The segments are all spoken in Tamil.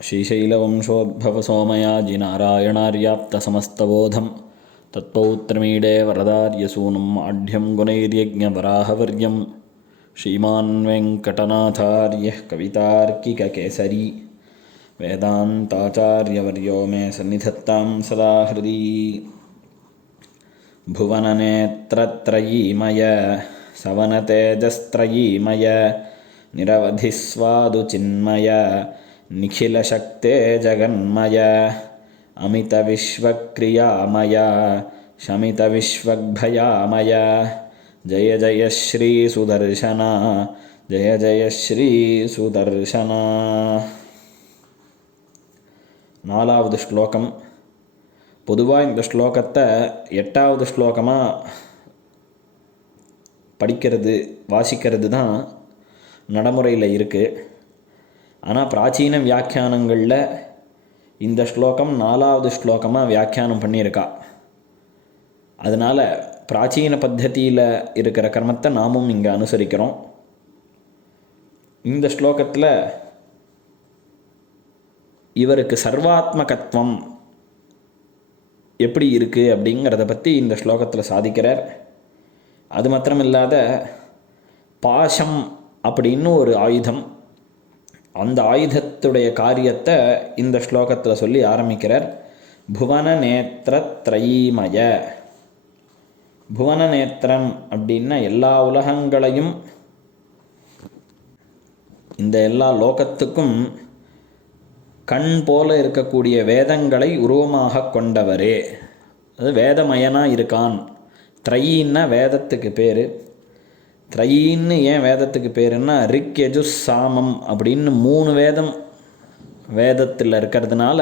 ശ്രീശൈലവംശോദ്ഭവസോമയാജിനാരായണാര്യാപ്തസമസ്തബോധം തത്പൗത്രമീഡേ വരദാര്യസൂനും ആഢ്യം ഗുണൈര്യജ്ഞവരാഹവര്യം ശ്രീമാൻ വെങ്കടനാഥാര്യ കവിതാർക്കികേസരി വേദാന്താചാര്യവർയോ മേ സന്നിധത്താം സദാ ഹൃദി ഭുവനനേത്രത്രയീമയ സവനതേജസ്ത്രയീമയ നിരവധി സ്വാദുചിന്മയ निखिलशक्ते जगन्मय अमितविश्वक्रियामय शमितविश्वग्भयामय जय जय श्रीसुदर्शना जय जय श्रीसुदर्शना நாலாவது ஸ்லோகம் பொதுவாக இந்த ஸ்லோகத்தை எட்டாவது ஸ்லோகமாக படிக்கிறது வாசிக்கிறது தான் நடைமுறையில் இருக்குது ஆனால் பிராச்சீன வியாக்கியானங்களில் இந்த ஸ்லோகம் நாலாவது ஸ்லோகமாக வியாக்கியானம் பண்ணியிருக்கா. அதனால் பிராச்சீன பத்ததியில் இருக்கிற கர்மத்தை நாமும் இங்கே அனுசரிக்கிறோம். இந்த ஸ்லோகத்தில் இவருக்கு சர்வாத்மகத்துவம் எப்படி இருக்குது அப்படிங்கிறத பற்றி இந்த ஸ்லோகத்தில் சாதிக்கிறார். அது மாத்திரம் இல்லாத பாசம் அப்படின்னு ஒரு ஆயுதம் அந்த ஆயுதத்துடைய காரியத்தை இந்த ஸ்லோகத்தில் சொல்லி ஆரம்பிக்கிறார். புவன நேத்திர திரைமய. புவன நேத்திரம் அப்படின்னா எல்லா உலகங்களையும் இந்த எல்லா லோகத்துக்கும் கண் போல இருக்கக்கூடிய வேதங்களை உருவமாக கொண்டவரே. அது வேதமயனாக இருக்கான். த்ரையின்னா வேதத்துக்கு பேர். த்ரையின்னு ஏன் வேதத்துக்கு பேருன்னா ரிக் எஜு சாமம் அப்படின்னு மூணு வேதம் வேதத்தில் இருக்கிறதுனால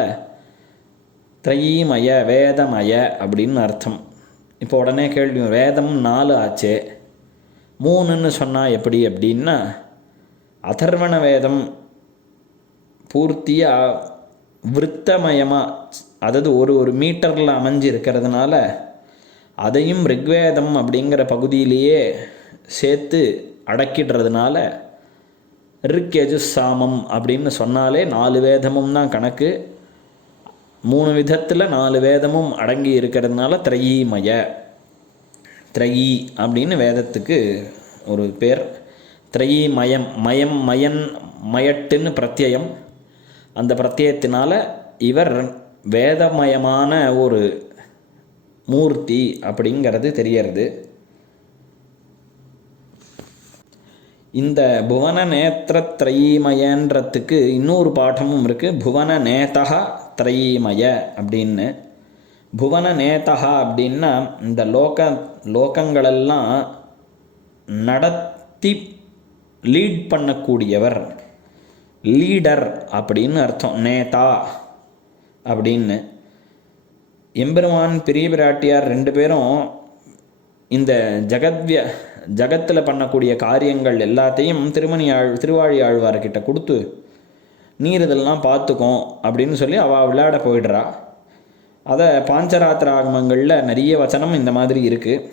த்ரைமய வேதமய அப்படின்னு அர்த்தம். இப்போ உடனே கேள்வி வேதம் நாலு ஆச்சே? மூணுன்னு சொன்னால் எப்படி அப்படின்னா அதர்வண வேதம் பூர்த்தியாக விருத்தமயமாக அதாவது ஒரு ஒரு மீட்டரில் அமைஞ்சு இருக்கிறதுனால அதையும் ரிக்வேதம் அப்படிங்கிற பகுதியிலேயே சேர்த்து அடக்கிடுறதுனால ரிக்கேஜு சாமம் அப்படின்னு சொன்னாலே நாலு வேதமும் தான் கணக்கு. மூணு விதத்தில் நாலு வேதமும் அடங்கி இருக்கிறதுனால திரையீமய. திரையி அப்படின்னு வேதத்துக்கு ஒரு பேர். திரையி மயம் மயம் மயன் மயட்டுன்னு பிரத்யயம். அந்த பிரத்யத்தினால இவர் வேதமயமான ஒரு மூர்த்தி அப்படிங்கிறது தெரியறது. இந்த புவன நேத்திர திரைமயன்றத்துக்கு இன்னொரு பாடமும் இருக்குது புவன நேதா திரைமய அப்படின்னு. புவன நேதா அப்படின்னா இந்த லோக லோகங்களெல்லாம் நடத்தி லீட் பண்ணக்கூடியவர். லீடர் அப்படின்னு அர்த்தம். நேதா அப்படின்னு. எம்பெருமான் பெரிய பிராட்டியார் ரெண்டு பேரும் இந்த ஜெகத்விய ஜகத்தில் பண்ணக்கூடிய காரியங்கள் எல்லாத்தையும் திருமணி ஆழ் திருவாழி ஆழ்வார்கிட்ட கொடுத்து நீர் இதெல்லாம் பார்த்துக்கும் அப்படின்னு சொல்லி அவள் விளையாட போயிடுறா. அதை பாஞ்சராத்திர ஆகமங்களில் நிறைய வச்சனம் இந்த மாதிரி இருக்குது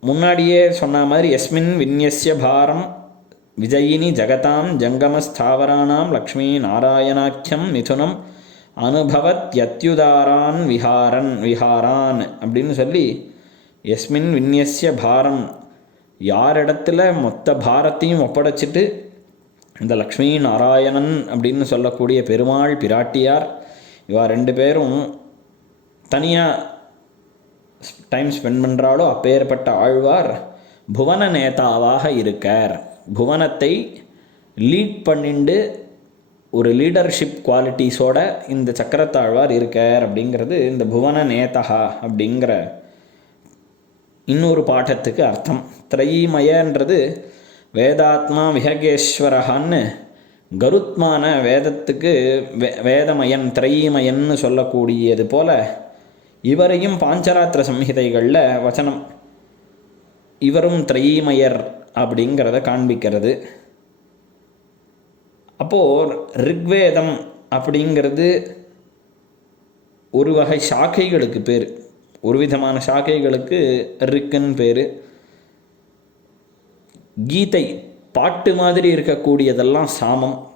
முன்னாடியே சொன்ன மாதிரி எஸ்மின் விந்யஸ்ய பாரம் விஜயினி ஜகதாம் ஜங்கமஸ்தாவராணாம் லக்ஷ்மி நாராயணாக்கியம் மிதுனம் அனுபவத்யத்யுதாரான் விஹாரன் விஹாரான் அப்படின்னு சொல்லி எஸ்மின் விந்யஸ்ய பாரம். யாரிடத்துல மொத்த பாரத்தையும் ஒப்படைச்சிட்டு இந்த லக்ஷ்மி நாராயணன் அப்படின்னு சொல்லக்கூடிய பெருமாள் பிராட்டியார் இவா ரெண்டு பேரும் தனியாக டைம் ஸ்பெண்ட் பண்ணுறாளோ அப்பேற்பட்ட ஆழ்வார் புவன நேதாவாக இருக்கார். புவனத்தை லீட் பண்ணிண்டு ஒரு லீடர்ஷிப் குவாலிட்டிஸோட இந்த சக்கரத்தாழ்வார் இருக்கார் அப்படிங்கிறது இந்த புவன நேதா அப்படிங்கிற இன்னொரு பாட்டத்துக்கு அர்த்தம். திரைமயன்றது வேதாத்மா விஹகேஸ்வரகான்னு கருத்மான வேதத்துக்கு வே வேதமயன் திரையீமயன்னு சொல்லக்கூடியது போல இவரையும் பாஞ்சராத்திர சம்ஹிதைகளில் வச்சனம் இவரும் திரையீமயர் அப்படிங்கிறத காண்பிக்கிறது. அப்போது ரிக்வேதம் அப்படிங்கிறது ஒரு வகை சாக்கைகளுக்கு பேர். ஒரு விதமான சாக்கைகளுக்கு ரிக்குன்னு பேர். கீதை பாட்டு மாதிரி இருக்கக்கூடியதெல்லாம் சாமம்.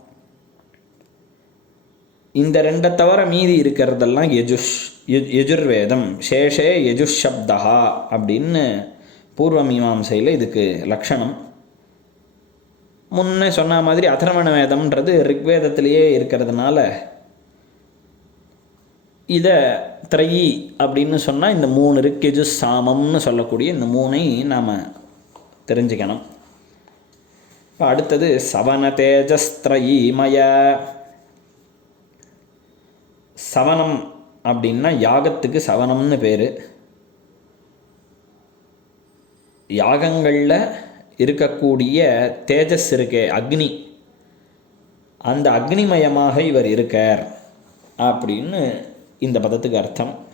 இந்த ரெண்டை தவிர மீதி இருக்கிறதெல்லாம் யஜுஷ் யு- யஜுர்வேதம். சேஷே யஜுஷ் சப்தா அப்படின்னு பூர்வ மீமாம்சையில் இதுக்கு லக்ஷணம் முன்னே சொன்ன மாதிரி அதர்வண வேதம்ன்றது ரிக்வேதத்திலேயே இருக்கிறதுனால இதை திரையி அப்படின்னு சொன்னால் இந்த மூணு ரிக்கெஜு சாமம்னு சொல்லக்கூடிய இந்த மூணை நாம் தெரிஞ்சுக்கணும். இப்போ அடுத்தது சவன தேஜஸ்திரயீமய. சவனம் அப்படின்னா யாகத்துக்கு சவனம்னு பேர். யாகங்களில் இருக்கக்கூடிய தேஜஸ் இருக்கே அக்னி. அந்த அக்னிமயமாக இவர் இருக்கார். அப்படின்னு இந்த பதத்துக்கு அர்த்தம்.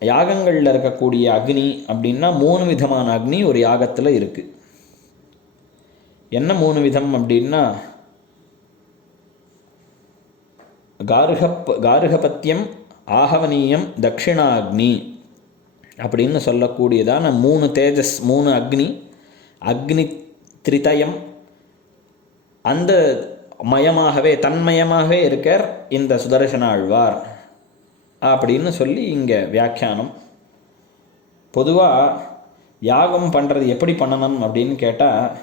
யாகங்களில் இருக்கக்கூடிய அக்னி அப்படின்னா மூணு விதமான அக்னி ஒரு யாகத்தில் இருக்குது என்ன மூணு விதம் அப்படின்னா? காருகப் கார்கபத்தியம் ஆகவனீயம் தட்சிணாக்னி அப்படின்னு சொல்லக்கூடியதான மூணு தேஜஸ் மூணு அக்னி அக்னி திரிதயம். அந்த மயமாகவே தன்மயமாகவே இருக்கார் இந்த சுதர்சன ஆழ்வார். அப்படின்னு சொல்லி இங்கே வியாக்கியானம். பொதுவாக யாகம் பண்ணுறது எப்படி பண்ணணும் அப்படின்னு கேட்டால்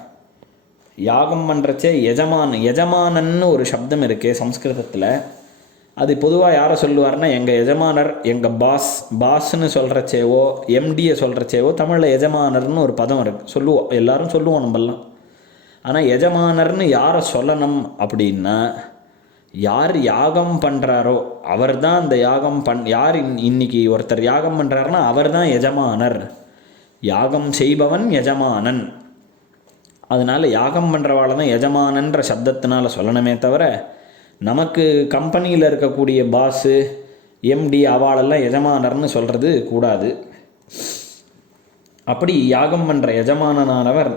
யாகம் பண்ணுறச்சே எஜமான் எஜமானன்னு ஒரு சப்தம் இருக்குது சம்ஸ்கிருதத்தில். அது பொதுவாக யாரை சொல்லுவார்னா எங்கள் எஜமானர் எங்கள் பாஸ் பாஸ்ன்னு சொல்கிறச்சேவோ எம்டியை சொல்கிறச்சேவோ தமிழில் எஜமானர்னு ஒரு பதம் இருக்கு. சொல்லுவோம் எல்லாரும் சொல்லுவோம் நம்மெல்லாம். ஆனால் எஜமானர்னு யாரை சொல்லணும் அப்படின்னா யார் யாகம் பண்ணுறாரோ அவர் தான் அந்த யாகம் பண் யார் இன் இன்னைக்கு ஒருத்தர் யாகம் பண்ணுறாருன்னா அவர் தான் எஜமானர். யாகம் செய்பவன் எஜமானன். அதனால் யாகம் பண்ணுறவாள் தான் எஜமானன்ற சப்தத்தினால சொல்லணுமே தவிர நமக்கு கம்பெனியில் இருக்கக்கூடிய பாஸு எம்டி அவாளெல்லாம் எஜமானர்னு சொல்கிறது கூடாது. அப்படி யாகம் பண்ணுற எஜமானனானவர்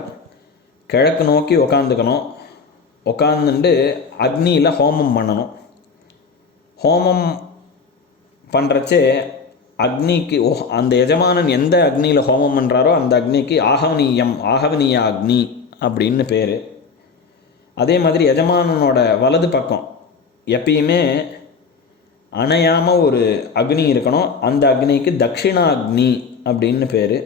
கிழக்கு நோக்கி உக்காந்துக்கணும். உக்காந்துண்டு அக்னியில் ஹோமம் பண்ணணும். ஹோமம் பண்ணுறச்சே அக்னிக்கு அந்த எஜமானன் எந்த அக்னியில் ஹோமம் பண்ணுறாரோ அந்த அக்னிக்கு ஆகவனீயம் ஆகவனீய அக்னி அப்படின்னு பேர். அதே மாதிரி எஜமானனோட வலது பக்கம் எப்பயுமே அணையாமல் ஒரு அக்னி இருக்கணும். அந்த அக்னிக்கு தக்ஷிணா அக்னி அப்படின்னு பேர்.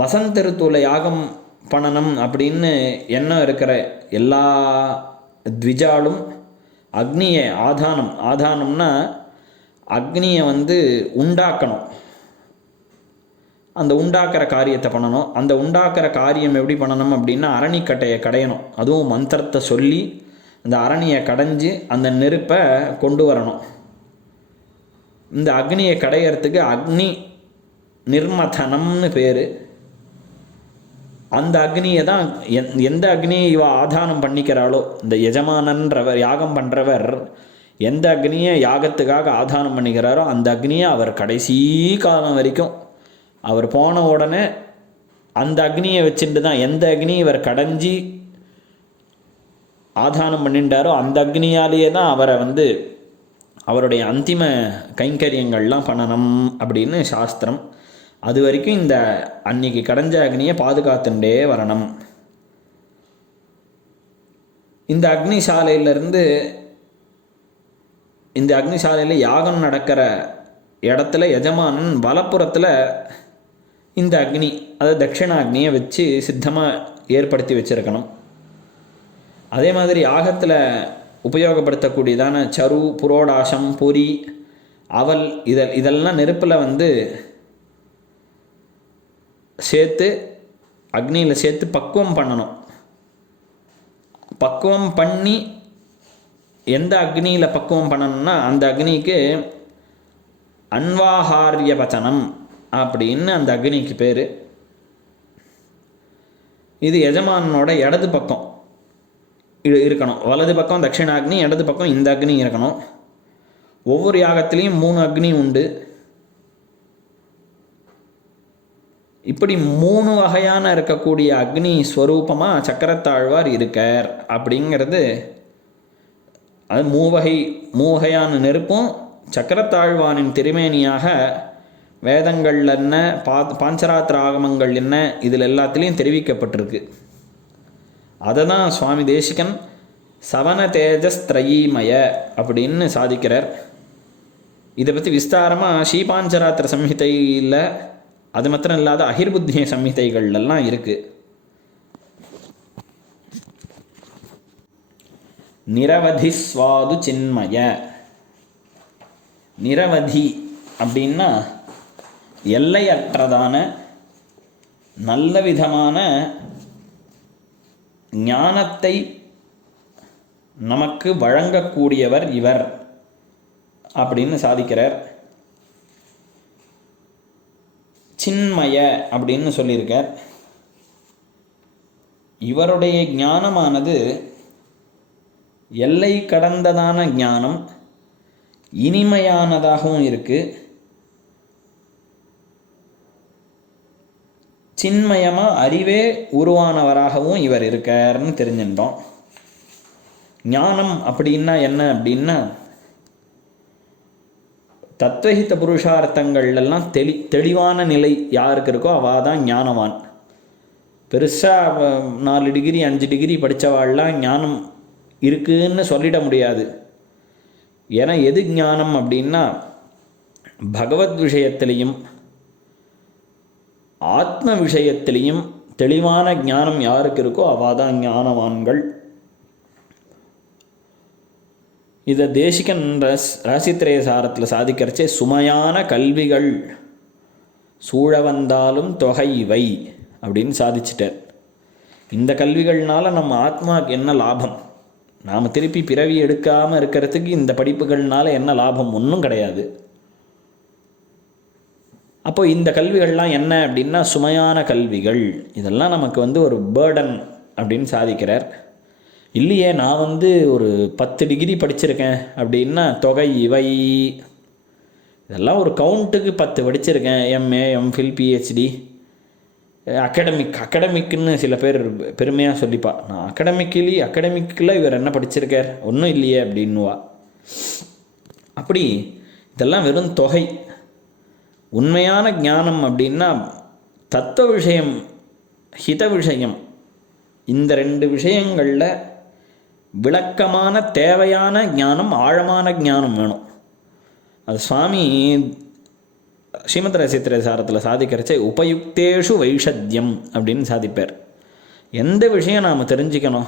வசந்த ருத்துவில் யாகம் பண்ணணும் அப்படின்னு எண்ணம் இருக்கிற எல்லா த்விஜாலும் அக்னியை ஆதானம் ஆதானம்னா அக்னியை வந்து உண்டாக்கணும். அந்த உண்டாக்குற காரியத்தை பண்ணணும். அந்த உண்டாக்குற காரியம் எப்படி பண்ணணும் அப்படின்னா அரணிக்கட்டையை கடையணும். அதுவும் மந்திரத்தை சொல்லி அந்த அரணியை கடைஞ்சு அந்த நெருப்பை கொண்டு வரணும். இந்த அக்னியை கடையறதுக்கு அக்னி நிர்மதனம்னு பேர். அந்த அக்னியை தான் எந் எந்த அக்னியை இவ ஆதானம் பண்ணிக்கிறாளோ இந்த எஜமானன்றவர் யாகம் பண்ணுறவர் எந்த அக்னியை யாகத்துக்காக ஆதானம் பண்ணிக்கிறாரோ அந்த அக்னியை அவர் கடைசி காலம் வரைக்கும் அவர் போன உடனே அந்த அக்னியை வச்சுட்டு தான் எந்த அக்னி இவர் கடைஞ்சி ஆதானம் பண்ணிட்டாரோ அந்த அக்னியாலேயே தான் அவரை வந்து அவருடைய அந்திம கைங்கரியங்கள்லாம் பண்ணணும் அப்படின்னு சாஸ்திரம் அது வரைக்கும் இந்த அன்னைக்கு கடைஞ்ச அக்னியை பாதுகாத்துட்டே வரணும். இந்த அக்னி சாலையிலிருந்து இந்த அக்னி சாலையில் யாகம் நடக்கிற இடத்துல எஜமானன் வலப்புறத்தில் இந்த அக்னி அதாவது தட்சிண அக்னியை வச்சு சித்தமாக ஏற்படுத்தி வச்சிருக்கணும். அதே மாதிரி யாகத்தில் உபயோகப்படுத்தக்கூடியதான சரு புரோடாசம் பொரி அவல் இதல் இதெல்லாம் நெருப்பில் வந்து சேர்த்து அக்னியில் சேர்த்து பக்குவம் பண்ணணும். பக்குவம் பண்ணி எந்த அக்னியில் பக்குவம் பண்ணணும்னா அந்த அக்னிக்கு அன்வாஹாரிய பச்சனம் அப்படின்னு அந்த அக்னிக்கு பேர். இது எஜமானனோட இடது பக்கம் இது இருக்கணும். வலது பக்கம் தட்சிணாக்னி இடது பக்கம் இந்த அக்னி இருக்கணும். ஒவ்வொரு யாகத்திலையும் மூணு அக்னி உண்டு. இப்படி மூணு வகையான இருக்கக்கூடிய அக்னி ஸ்வரூபமாக சக்கரத்தாழ்வார் இருக்கார் அப்படிங்கிறது. அது மூவகை மூவகையான நெருப்பும் சக்கரத்தாழ்வானின் திருமேனியாக வேதங்கள் என்ன பா பாஞ்சராத்திர ஆகமங்கள் என்ன இதில் எல்லாத்துலேயும் தெரிவிக்கப்பட்டிருக்கு. அதை தான் சுவாமி தேசிகன் சவன தேஜஸ் திரயீமய அப்படின்னு சாதிக்கிறார். இதை பற்றி விஸ்தாரமாக ஸ்ரீபாஞ்சராத்திர சம்ஹிதையில் அது மாத்திரம் இல்லாத அகிர்புத்திய சம்ஹிதைகள்லாம் இருக்குது நிரவதி சுவாது சின்மய. நிரவதி அப்படின்னா எல்லையற்றதான நல்ல விதமான ஞானத்தை நமக்கு வழங்கக்கூடியவர் இவர் அப்படின்னு சாதிக்கிறார். சின்மய அப்படின்னு சொல்லியிருக்கார். இவருடைய ஞானமானது எல்லை கடந்ததான ஞானம் இனிமையானதாகவும் இருக்குது சின்மயமாக அறிவே உருவானவராகவும் இவர் இருக்காருன்னு தெரிஞ்சுட்டோம் ஞானம் அப்படின்னா என்ன அப்படின்னா தத்வஹித்த புருஷார்த்தங்கள்லாம் தெளி தெளிவான நிலை யாருக்கு இருக்கோ அவள் தான் ஞானவான் பெருசாக நாலு டிகிரி அஞ்சு டிகிரி படித்தவாள்லாம் ஞானம் இருக்குன்னு சொல்லிட முடியாது. ஏன்னா எது ஞானம் அப்படின்னா பகவத் விஷயத்திலையும் ஆத்ம விஷயத்திலையும் தெளிவான ஞானம் யாருக்கு இருக்கோ அவள் தான் ஞானவான்கள். இதை தேசிகன் ரஸ் ராசித்திரைய சாரத்தில் சாதிக்கிறச்சே சுமையான கல்விகள். சூழ வந்தாலும் தொகை இவை அப்படின்னு சாதிச்சிட்டார். இந்த கல்விகள்னால நம்ம ஆத்மாவுக்கு என்ன லாபம்? நாம் திருப்பி பிறவி எடுக்காமல் இருக்கிறதுக்கு இந்த படிப்புகள்னால என்ன லாபம்? ஒன்றும் கிடையாது. அப்போ இந்த கல்விகள்லாம் என்ன அப்படின்னா சுமையான கல்விகள். இதெல்லாம் நமக்கு வந்து ஒரு பேர்டன் அப்படின்னு சாதிக்கிறார். இல்லையே நான் வந்து ஒரு பத்து டிகிரி படிச்சிருக்கேன். அப்படின்னா தொகை இவை இதெல்லாம் ஒரு கவுண்ட்டுக்கு பத்து படிச்சிருக்கேன். எம்ஏ எம்ஃபில் பிஹெச்டி அகடமிக் அகடமிக்னு சில பேர் பெருமையாக சொல்லிப்பா. நான் அகடமிக்கலி அகடமிக்கில் இவர் என்ன படிச்சிருக்கார்? ஒன்றும் இல்லையே அப்படின்னுவா. அப்படி இதெல்லாம் வெறும் தொகை. உண்மையான ஞானம் அப்படின்னா தத்துவ விஷயம் ஹித விஷயம். இந்த ரெண்டு விஷயங்களில் விளக்கமான தேவையான ஞானம் ஆழமான ஞானம் வேணும். அது சுவாமி ஸ்ரீமத் ரசித்திர சாரத்தில் சாதிக்கிறச்சே உபயுக்தேஷு வைஷத்தியம் அப்படின்னு சாதிப்பார். எந்த விஷயம் நாம் தெரிஞ்சுக்கணும்?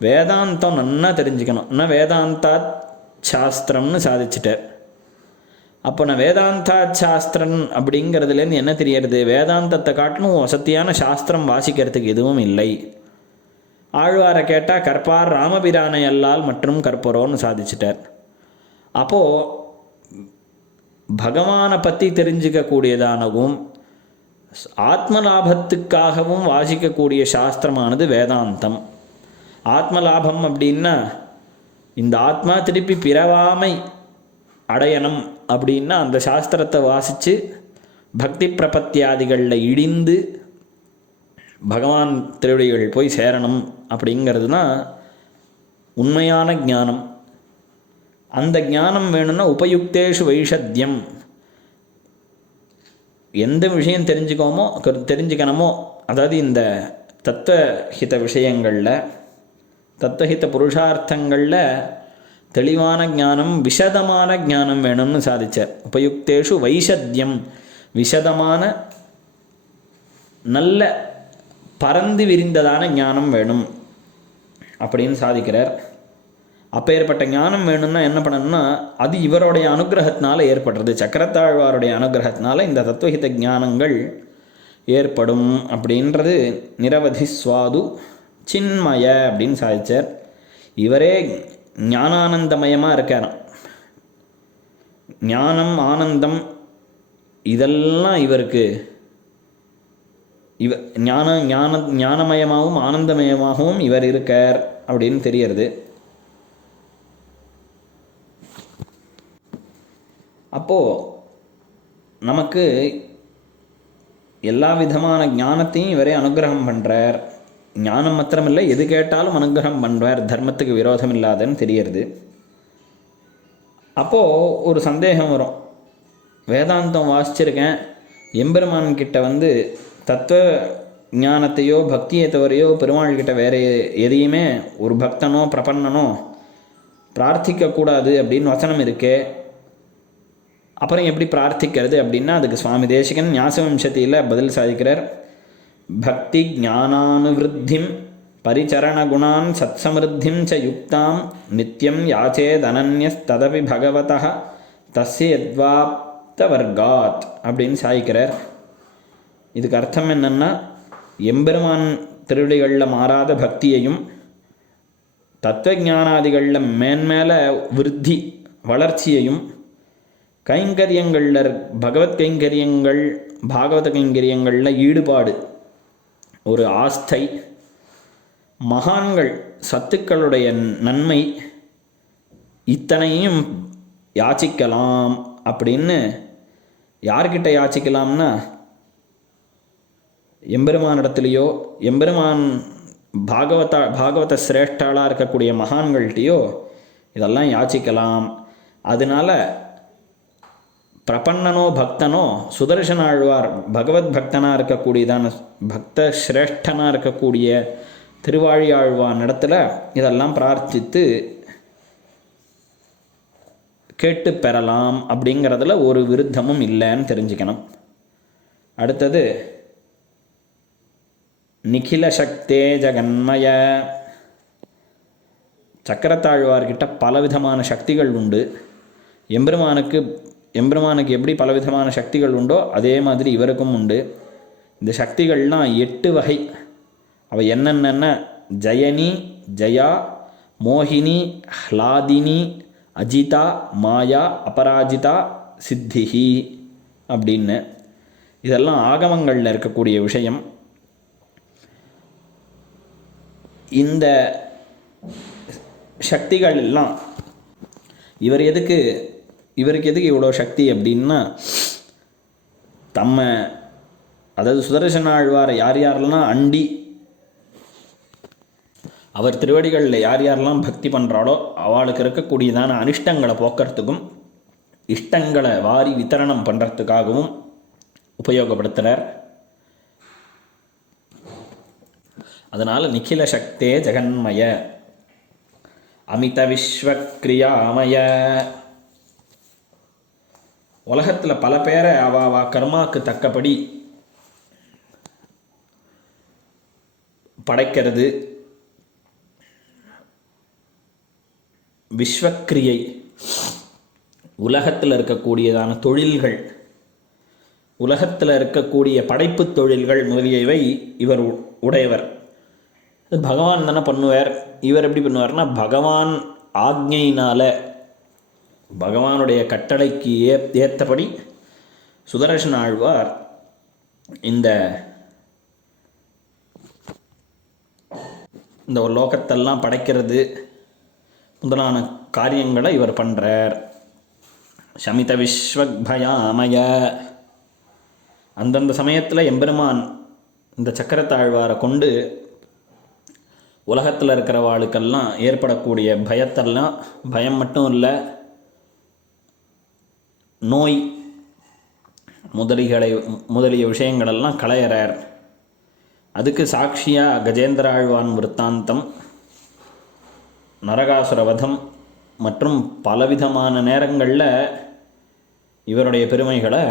வேதாந்தம் நன்னா தெரிஞ்சுக்கணும். என்ன வேதாந்தா சாஸ்திரம்னு சாதிச்சிட்டார். அப்போ நான் வேதாந்தா சாஸ்திரம் அப்படிங்கிறதுலேருந்து என்ன தெரியறது? வேதாந்தத்தை காட்டிலும் வசதியான சாஸ்திரம் வாசிக்கிறதுக்கு எதுவும் இல்லை. ஆழ்வாரை கேட்டால் கற்பார் ராமபிரானை அல்லால் மற்றும் கற்பரோன்னு சாதிச்சிட்டார். அப்போது பகவானை பற்றி தெரிஞ்சுக்கக்கூடியதானவும் ஆத்ம லாபத்துக்காகவும் வாசிக்கக்கூடிய சாஸ்திரமானது வேதாந்தம். ஆத்ம லாபம் அப்படின்னா இந்த ஆத்மா திருப்பி பிறவாமை அடையணும் அப்படின்னா அந்த சாஸ்திரத்தை வாசித்து பக்தி பிரபத்தியாதிகளில் இடிந்து பகவான் திருவடிகள் போய் சேரணும் அப்படிங்கிறது தான் உண்மையான ஞானம். அந்த ஞானம் வேணும்னா உபயுக்தேஷு வைஷத்தியம் எந்த விஷயம் தெரிஞ்சுக்கோமோ தெரிஞ்சுக்கணுமோ அதாவது இந்த தத்துவஹித விஷயங்களில் தத்துவஹித புருஷார்த்தங்களில் தெளிவான ஞானம் விஷதமான ஞானம் வேணும்னு சாதிச்சார். உபயுக்தேஷு வைஷத்தியம் விஷதமான நல்ல பறந்து விரிந்ததான ஞானம் வேணும் அப்படின்னு சாதிக்கிறார். அப்பேற்பட்ட ஞானம் வேணும்னா என்ன பண்ணணும்னா அது இவருடைய அனுகிரகத்தினால ஏற்படுறது. சக்கரத்தாழ்வாருடைய அனுகிரகத்தினால இந்த தத்துவஹித ஞானங்கள் ஏற்படும் அப்படின்றது நிரவதி சுவாது சின்மய அப்படின்னு சாதிச்சார். இவரே ஞானானந்தமயமாக இருக்காராம். ஞானம் ஆனந்தம் இதெல்லாம் இவருக்கு இவ ஞான ஞான ஞானமயமாகவும் ஆனந்தமயமாகவும் இவர் இருக்கார் அப்படின்னு தெரியறது. அப்போது நமக்கு எல்லா விதமான ஞானத்தையும் இவரே அனுகிரகம் பண்ணுறார் ஞானம் மாத்திரமில்லை எது கேட்டாலும் அனுகிரகம் பண்ணுறார் தர்மத்துக்கு விரோதம் இல்லாதன்னு தெரியறது. அப்போது ஒரு சந்தேகம் வரும். வேதாந்தம் வாசிச்சிருக்கேன். எம்பெருமான் கிட்ட வந்து தத்துவ ஞானத்தையோ பக்தியை தவிரையோ பெருமாள்கிட்ட வேற எதையுமே ஒரு பக்தனோ பிரபன்னனோ பிரார்த்திக்கக்கூடாது அப்படின்னு வசனம் இருக்கே. அப்புறம் எப்படி பிரார்த்திக்கிறது அப்படின்னா அதுக்கு சுவாமி தேசிகன் ஞாசவம்சத்தியில் பதில் சாதிக்கிறார். பக்தி ஞானானுவிருத்திம் பரிச்சரண குணான் சத்சமிருத்திம் ச யுக்தாம் நித்தியம் யாச்சேதனன்யஸ்ததபி பகவதः தஸ்ய யத்வாப்த வர்காத் அப்படின்னு சாய்க்கிறார் இதுக்கு அர்த்தம் என்னென்னா எம்பெருமான் திருவிழிகளில் மாறாத பக்தியையும் தத்துவஞானாதிகளில் மேன்மேல விருத்தி வளர்ச்சியையும் கைங்கரியங்களில் பகவத் கைங்கரியங்கள் பாகவத கைங்கரியங்களில் ஈடுபாடு ஒரு ஆஸ்தை மகான்கள் சத்துக்களுடைய நன்மை இத்தனையும் யாச்சிக்கலாம் அப்படின்னு யார்கிட்ட யாச்சிக்கலாம்னா எம்பெருமானிடத்துலையோ எம்பெருமான் பாகவத பாகவத சிரேஷ்டாளாக இருக்கக்கூடிய மகான்கள்கிட்டயோ இதெல்லாம் யாச்சிக்கலாம். அதனால பிரபன்னனோ பக்தனோ சுதர்சன ஆழ்வார் பகவத் பக்தனாக இருக்கக்கூடியதான பக்த சிரேஷ்டனாக இருக்கக்கூடிய திருவாழியாழ்வான் இடத்துல இதெல்லாம் பிரார்த்தித்து கேட்டு பெறலாம் அப்படிங்கிறதுல ஒரு விருத்தமும் இல்லைன்னு தெரிஞ்சுக்கணும். அடுத்தது நிகில சக்தே ஜகன்மய. சக்கரத்தாழ்வார்கிட்ட பலவிதமான சக்திகள் உண்டு. எம்பெருமானுக்கு எம்பெருமானுக்கு எப்படி பலவிதமான சக்திகள் உண்டோ அதே மாதிரி இவருக்கும் உண்டு. இந்த சக்திகள்லாம் எட்டு வகை. அவை என்னென்னன்னா? ஜயனி ஜயா மோகினி ஹ்லாதினி அஜிதா மாயா அபராஜிதா சித்திஹி அப்படின்னு. இதெல்லாம் ஆகமங்களில் இருக்கக்கூடிய விஷயம். இந்த சக்திகள் எல்லாம் இவர் எதுக்கு இவருக்கு எதுக்கு இவ்வளோ சக்தி அப்படின்னா தம்ம அதாவது சுதர்சன ஆழ்வாரை யார் யாரெல்லாம் அண்டி அவர் திருவடிகளில் யார் யாரெல்லாம் பக்தி பண்ணுறாளோ அவளுக்கு இருக்கக்கூடியதான அனிஷ்டங்களை போக்குறதுக்கும் இஷ்டங்களை வாரி வித்தரணம் பண்ணுறதுக்காகவும் உபயோகப்படுத்துகிறார் அதனால் நிখিல சக்தே ஜெகன்மய. அமித விஸ்வக்ரியாமய. உலகத்தில் பல பேரை அவாவா அவ கர்மாக்கு தக்கபடி படைக்கிறது. விஸ்வக்கிரியை உலகத்தில் இருக்கக்கூடியதான தொழில்கள் உலகத்தில் இருக்கக்கூடிய படைப்பு தொழில்கள் முதலியவை இவர் உ- உடையவர். பகவான் தானே பண்ணுவார். இவர் எப்படி பண்ணுவார்னா பகவான் ஆக்ஞையினால் பகவானுடைய கட்டளைக்கு ஏ ஏற்றபடி சுதர்சன் ஆழ்வார் இந்த இந்த ஒரு லோகத்தெல்லாம் படைக்கிறது முதலான காரியங்களை இவர் பண்ணுறார் சமித விஸ்வக்பயாமய. அந்தந்த சமயத்தில் எம்பெருமான் இந்த சக்கரத்தாழ்வாரை கொண்டு உலகத்தில் இருக்கிறவாளுக்கெல்லாம் ஏற்படக்கூடிய பயத்தெல்லாம் பயம் மட்டும் இல்லை. நோய் முதலிகளை முதலிய விஷயங்களெல்லாம் களையறார். அதுக்கு சாட்சியாக கஜேந்திர ஆழ்வான் விற்த்தாந்தம் நரகாசுரவதம் மற்றும் பலவிதமான நேரங்களில் இவருடைய பெருமைகளை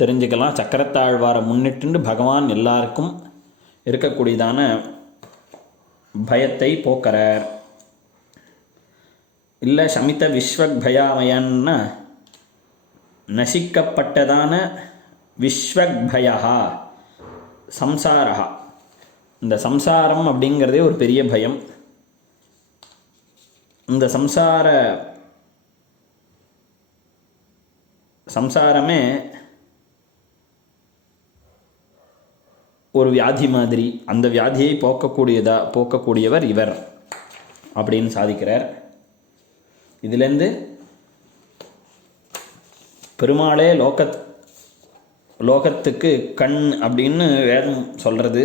தெரிஞ்சுக்கலாம். சக்கரத்தாழ்வாரை முன்னிட்டு பகவான் எல்லாருக்கும் இருக்கக்கூடியதான பயத்தை போக்கிறார். இல்லை சமித விஸ்வக் பயாமயன்னா நசிக்கப்பட்டதான விஸ்வக் பயா சம்சாரா இந்த சம்சாரம் அப்படிங்கிறதே ஒரு பெரிய பயம். இந்த சம்சார சம்சாரமே ஒரு வியாதி மாதிரி அந்த வியாதியை போக்கக்கூடியதா போக்கக்கூடியவர் இவர் அப்படின்னு சாதிக்கிறார். இதுலேருந்து பெருமாளே லோக லோகத்துக்கு கண் அப்படின்னு வேதம் சொல்கிறது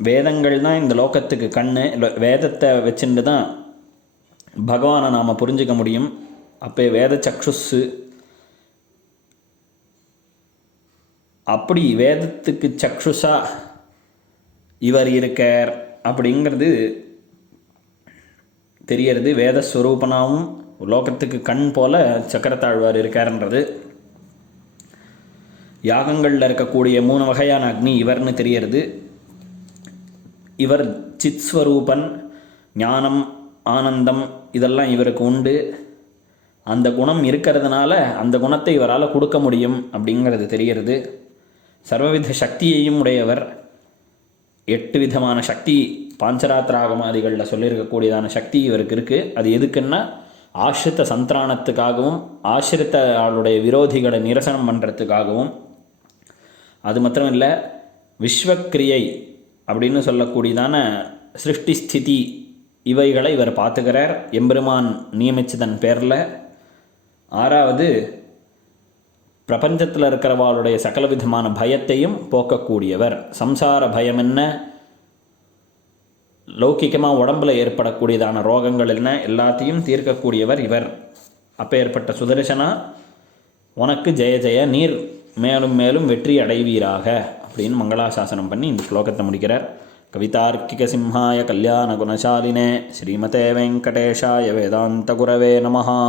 வேதங்கள் தான் இந்த லோகத்துக்கு கண் வேதத்தை வச்சுட்டு தான் பகவானை நாம் புரிஞ்சுக்க முடியும். அப்போ வேத சக்ஷுஸு அப்படி வேதத்துக்கு சக்ஷுஷா இவர் இருக்கார் அப்படிங்கிறது தெரியறது. வேதஸ்வரூபனாகவும் லோகத்துக்கு கண் போல சக்கரத்தாழ்வார் இருக்காருன்றது. யாகங்களில் இருக்கக்கூடிய மூணு வகையான அக்னி இவர்னு தெரியறது. இவர் சித் ஸ்வரூபன் ஞானம் ஆனந்தம் இதெல்லாம் இவருக்கு உண்டு. அந்த குணம் இருக்கிறதுனால அந்த குணத்தை இவரால் கொடுக்க முடியும் அப்படிங்கிறது தெரிகிறது சர்வவித சக்தியையும் உடையவர். எட்டு விதமான சக்தி பாஞ்சராத்திராகமாதிகளில் சொல்லியிருக்கக்கூடியதான சக்தி இவருக்கு இருக்குது அது எதுக்குன்னா ஆசிரித்த சந்திராணத்துக்காகவும் ஆசிரித்த ஆளுடைய விரோதிகளை நிரசனம் பண்ணுறதுக்காகவும் அது மாத்திரம் இல்லை விஸ்வக்கிரியை அப்படின்னு சொல்லக்கூடியதான சிருஷ்டி ஸ்திதி இவைகளை இவர் பார்த்துக்கிறார். எம்பெருமான் நியமிச்சதன் பேரில். ஆறாவது பிரபஞ்சத்தில் இருக்கிறவாளுடைய சகல விதமான பயத்தையும் போக்கக்கூடியவர். சம்சார பயம் என்ன? லௌகிகமாக உடம்புல ஏற்படக்கூடியதான ரோகங்கள் என்ன? எல்லாத்தையும் தீர்க்கக்கூடியவர் இவர். அப்பேற்பட்ட சுதர்சனா உனக்கு ஜெய ஜெய நீர் மேலும் மேலும் வெற்றி அடைவீராக அப்படின்னு மங்களாசாசனம் பண்ணி இந்த ஸ்லோகத்தை முடிக்கிறார். கவிதார்க்கிக சிம்ஹாய கல்யாண குணசாலினே ஸ்ரீமதே வெங்கடேஷாய வேதாந்த குரவே நமஹா.